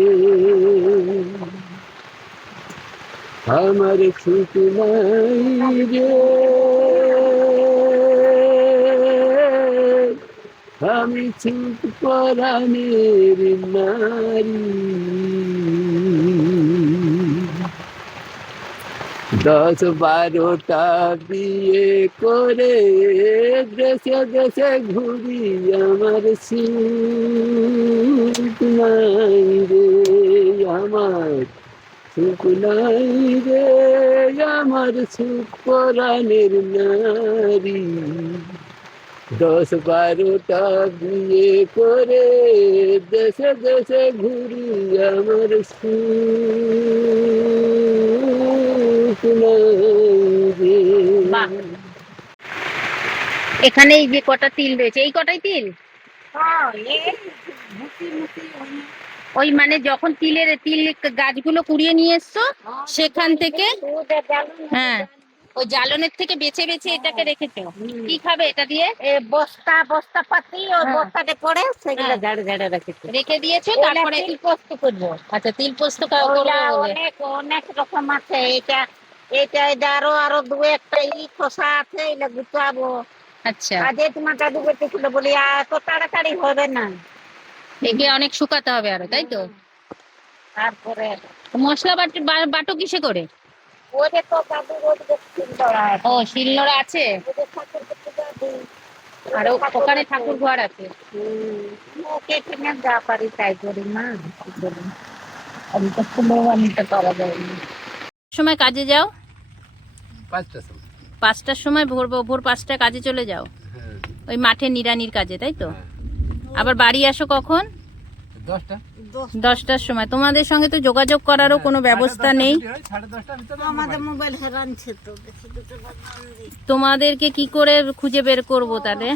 আমার সুখ নাই রে, আমি চুপ পরাণের নারী। 10-12টা বিয়ে করে দেশে দেশে ঘুরি, আমার সুখ নাই রে, আমার সুখ নাই রে, আমার সুখ পরাণের নারী। 10-12টা বিয়ে করে দেশে দেশে ঘুরি, আমার সুখ নাই রে। বাহ। এখানে এই যে কটা তিল রয়েছে, এই কটাই তিল? ওই মানে যখন তিল গাছগুলো কুড়িয়ে নিয়ে এসছো সেখান থেকে, হ্যাঁ, ওই জ্বালনের থেকে বেছে বেছে এটাকে রেখেছো। কি খাবে এটা দিয়ে? বস্তা বস্তা পাতি ও হ্যাঁ। বস্তাতে করে সেগুলো হ্যাঁ। ঝাড়ে ঝাড়ে রেখেছি। রেখে দিয়েছো, তারপরে তিল পোস্ত করবো। আচ্ছা তিল পোস্ত করবে ওইটা বলে। অনেক অনেক রকম আছে। এটা এটা এটা আরো আরো দু একটা খোসা আছে, এগুলো গুছাবো। আচ্ছা, আজ তোমার দাদু বলতেছিল, বলি এত তাড়াতাড়ি হবে না। একে অনেক শুকাতে হবে আরো, তাই তো? তারপরে মশলা বাটো কিসে করে? ওদের তো দাদু ওদের শিলনোড়া আছে। ও শিলনোড়া আছে, ওদের ঠাকুর করতে দাদু, আর ওখানে ঠাকুর ঘর আছে। ওকে কিনে যা পারি তাই করি না, কি করি। আমি তো কোনো আনতে পারা যায় না। সময় কাজে যাও? 5টার সময়। 5টার সময়, ভোর 5টায় কাজে চলে যাও? হ্যাঁ, ওই মাঠে নিড়ানির কাজে, তাই তো? হ্যাঁ। আবার বাড়ি আসো কখন? 10টা। 10টার সময়। তোমাদের সঙ্গে তো যোগাযোগ করারও কোনো ব্যবস্থা নেই। 10:30টার ভিতরে আমাদের মোবাইল হেরানছে তো, দেখি দুটো বাদাম দিই। তোমাদেরকে কি করে খুঁজে বের করব তাহলে?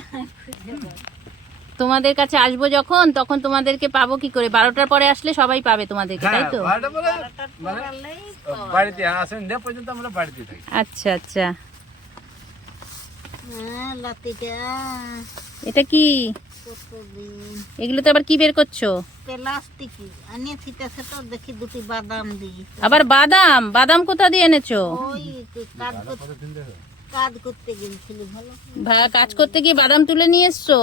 তোমাদের কাছে আসবো যখন, তখন তোমাদেরকে পাবো কি করে? 12টার পরে আসলে সবাই পাবে তোমাদেরকে, তাই তো? 12টা পরে মানে বাড়িতে আসেন যে পর্যন্ত আমরা বাড়িতে থাকি। আচ্ছা আচ্ছা। হ্যাঁ, লাতিটা এটা কি? কতদিন এগুলো তো আবার কি বের করছো? প্লাস্টিকি আনিয়েছি, সেটা দেখি দুটি বাদাম দিই। আবার বাদাম? বাদাম কোথা দিয়ে এনেছো? ওই কাজ করতে গেছিল, ভালো কাজ করতে গিয়ে বাদাম তুলে নিয়ে এসছো?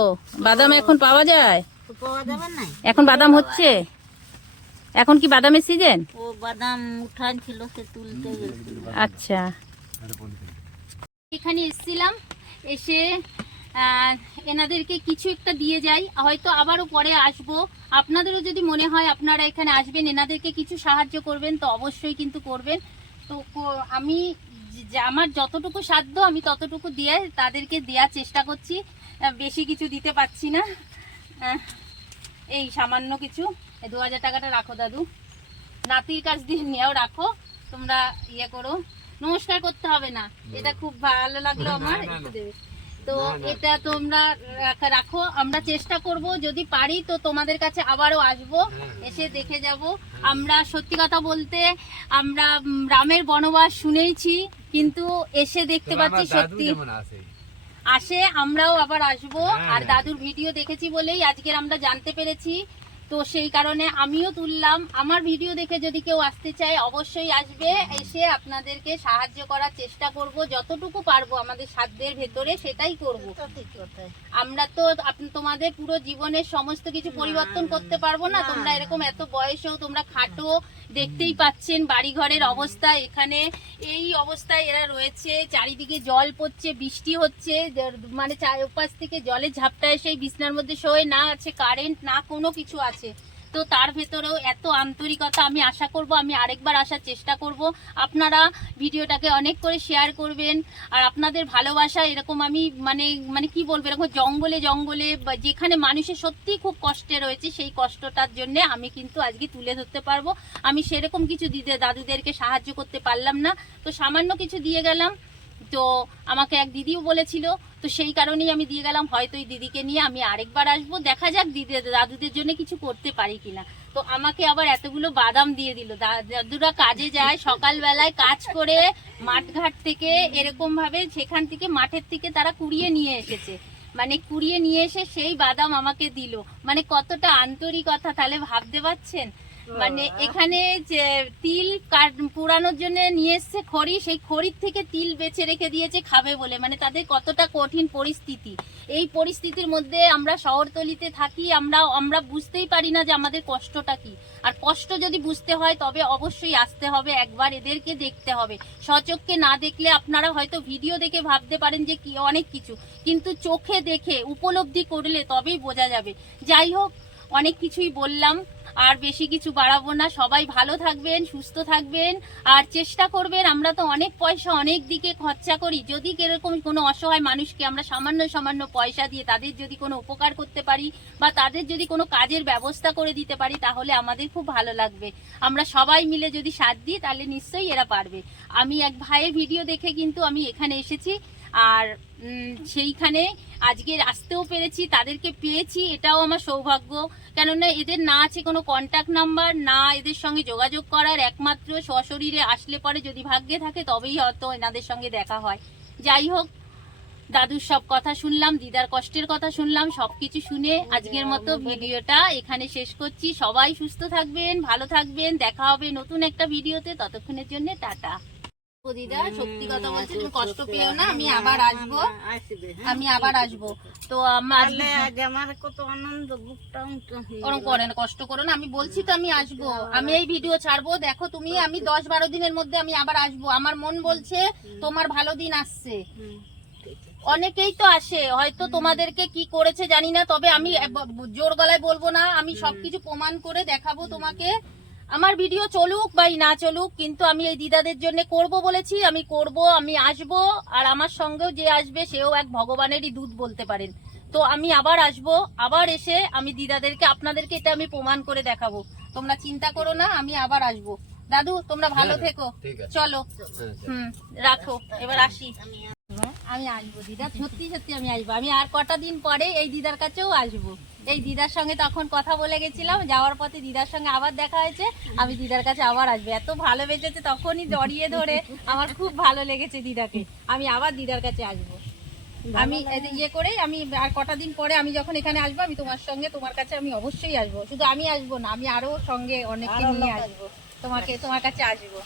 বাদাম এখন পাওয়া যায়? তো পাওয়া যাবে না। এখন বাদাম হচ্ছে? এখন কি বাদামের সিজন? ও বাদাম উঠানছিল, সে তুলতে গেছিল। আচ্ছা। এখানে এসেছিলাম, এসে এনাদেরকে কিছু একটা দিয়ে যাই, হয়তো আবারও পরে আসবো। আপনাদেরও যদি মনে হয় আপনারা এখানে আসবেন, এনাদেরকে কিছু সাহায্য করবেন, তো অবশ্যই কিন্তু করবেন। তো আমি আমার যতটুকু সাধ্য আমি ততটুকু দিয়ে তাদেরকে দেওয়ার চেষ্টা করছি। বেশি কিছু দিতে পারছি না, এই সামান্য কিছু। 2000 টাকাটা রাখো দাদু, নাতির কাছ দিয়ে নিয়েও রাখো, তোমরা ইয়ে করো। নমস্কার করতে হবে না, এটা খুব ভালো লাগলো আমার। তো এটা তোমরা রাখো, আমরা চেষ্টা করব যদি পারি তো তোমাদের কাছে আবারও আসবো, এসে দেখে যাব। আমরা সত্যি কথা বলতে আমরা রামের বনবাস শুনেইছি, কিন্তু এসে দেখতে পাচ্ছি সত্যি আসে, আমরাও আবার আসবো। আর দাদুর ভিডিও দেখেছি বলেই আজকের আমরা জানতে পেরেছি, তো সেই কারণে আমিও তুললাম। আমার ভিডিও দেখে যদি কেউ আসতে চায় অবশ্যই আসবে, এসে আপনাদেরকে সাহায্য করার চেষ্টা করব, যতটুকু পারবো আমাদের সাধ্যের ভেতরে সেটাই করব। আমরা তো তোমাদের পুরো জীবনের সমস্ত কিছু পরিবর্তন করতে পারবো না। তোমরা এরকম এত বয়সেও তোমরা খাটো, দেখতেই পাচ্ছেন বাড়িঘরের অবস্থা। এখানে এই অবস্থায় এরা রয়েছে, চারিদিকে জল পড়ছে, বৃষ্টি হচ্ছে, মানে চারপাশ থেকে জলের ঝাপটা এসে বিছনার মধ্যে শোয়, না আছে কারেন্ট, না কোনো কিছু আছে। তো তার ভেতরেও এত আন্তরিকতা, আমি আশা করব আমি আরেকবার আসার চেষ্টা করব। আপনারা ভিডিওটাকে অনেক করে শেয়ার করবেন, আর আপনাদের ভালোবাসা এরকম আমি মানে কি বলবো, এরকম জঙ্গলে জঙ্গলে যেখানে মানুষের সত্যিই খুব কষ্টে রয়েছে, সেই কষ্টটার জন্য আমি কিন্তু আজকে তুলে ধরতে পারবো। আমি সেরকম কিছু দাদুদেরকে সাহায্য করতে পারলাম না, তো সামান্য কিছু দিয়ে গেলাম। তো আমাকে এক দিদিও বলেছিল, তো সেই কারণেই আমি দিয়ে গেলাম। হয়তো এই দিদিকে নিয়ে আমি আরেকবার আসবো, দেখা যাক দাদুদের জন্য কিছু করতে পারি কিনা। তো আমাকে আবার এতগুলো বাদাম দিয়ে দিল। দাদুরা কাজে যায়, সকালবেলায় কাজ করে মাঠঘাট থেকে এরকম ভাবে সেখান থেকে মাঠের থেকে তারা কুড়িয়ে নিয়ে এসেছে, মানে কুড়িয়ে নিয়ে এসে সেই বাদাম আমাকে দিল। মানে কতটা আন্তরিকতা, তাহলে ভাবতে পারছেন। মানে এখানে যে তিল পুরানোর জন্য নিয়ে এসছে খড়ি, সেই খড়ির থেকে তিল বেছে রেখে দিয়েছে খাবে বলে। মানে তাদের কতটা কঠিন পরিস্থিতি। এই পরিস্থিতির মধ্যে আমরা শহরতলিতে থাকি, আমরা বুঝতেই পারি না যে আমাদের কষ্টটা কি। আর কষ্ট যদি বুঝতে হয় তবে অবশ্যই আসতে হবে, একবার এদেরকে দেখতে হবে। সচক্ষে না দেখলে আপনারা হয়তো ভিডিও দেখে ভাবতে পারেন যে কি অনেক কিছু, কিন্তু চোখে দেখে উপলব্ধি করলে তবেই বোঝা যাবে। যাই হোক, অনেক কিছুই বললাম, আর বেশি কিছু বাড়াবো না। সবাই ভালো থাকবেন, সুস্থ থাকবেন, আর চেষ্টা করবেন। আমরা তো অনেক পয়সা অনেক দিকে খরচা করি, যদি এরকম কোনো অসহায় মানুষকে আমরা সামান্য সামান্য পয়সা দিয়ে তাদের যদি কোনো উপকার করতে পারি বা তাদের যদি কোনো কাজের ব্যবস্থা করে দিতে পারি তাহলে আমাদের খুব ভালো লাগবে। আমরা সবাই মিলে যদি সাথ দিই তাহলে নিশ্চয়ই এরা পারবে। আমি এক ভাইয়ের ভিডিও দেখে কিন্তু আমি এখানে এসেছি, আর সেইখানে আজকে আসতেও পেরেছি, তাদেরকে পেয়েছি, এটাও আমার সৌভাগ্য। কেননা এদের না আছে কোনো কন্ট্যাক্ট নাম্বার, না এদের সঙ্গে যোগাযোগ করার, একমাত্র সশরীরে আসলে পরে যদি ভাগ্যে থাকে তবেই হয়তো এনাদের সঙ্গে দেখা হয়। যাই হোক, দাদুর সব কথা শুনলাম, দিদার কষ্টের কথা শুনলাম, সবকিছু শুনে আজকের মতো ভিডিওটা এখানে শেষ করছি। সবাই সুস্থ থাকবেন, ভালো থাকবেন, দেখা হবে নতুন একটা ভিডিওতে। ততক্ষণের জন্য টাটা। দিদা সত্যি কথা বলছি, তুমি কষ্ট পেও না, আমি আবার আসবো, আমি আবার আসবো। তো আমার কত আনন্দ, বুকটা ওরকম করে না, কষ্ট করো না, আমি বলছি তো আমি আসবো, আমি এই ভিডিও ছাড়বো। দেখো তুমি, আমি 10-12 দিনের মধ্যে আমি আবার আসবো। আমার মন বলছে তোমার ভালো দিন আসছে। অনেকেই তো আসে, হয়তো তোমাদেরকে কি করেছে জানি না, তবে আমি জোর গলায় বলবো না, আমি সবকিছু প্রমাণ করে দেখাবো তোমাকে। আমার ভিডিও চলুক বা না চলুক, কিন্তু আমি এই দিদাদের জন্য করব বলেছি, আমি করব, আমি আসব। আর আমার সঙ্গেও যে আসবে সেও এক ভগবানেরই দূত বলতে পারেন। তো আমি আবার আসব, আবার এসে আমি দিদাদেরকে, আপনাদেরকে এটা আমি প্রমাণ করে দেখাবো। তোমরা চিন্তা করো না, আমি আবার আসব। দাদু তোমরা ভালো থেকো, ঠিক আছে। চলো হ্যাঁ, রাখো, এবার আসি। আমি আসবো দিদা, সত্যি সত্যি আমি আসবো। আমি আর কটা দিন পরে এই দিদার কাছেও আসবো। এই দিদার সঙ্গে তখন কথা বলে গেছিলাম, যাওয়ার পথে দিদার সঙ্গে আবার দেখা হয়েছে, আমি দিদার কাছে আবার আসবো। এত ভালোবেসেছে তখনই জড়িয়ে ধরে, আমার খুব ভালো লেগেছে দিদাকে। আমি আবার দিদার কাছে আসবো। আমি ইয়ে করেই আমি আর কটা দিন পরে আমি যখন এখানে আসবো, আমি তোমার সঙ্গে তোমার কাছে আমি অবশ্যই আসবো। শুধু আমি আসবো না, আমি আরো সঙ্গে অনেককে নিয়ে আসবো, তোমার কাছে আসবো।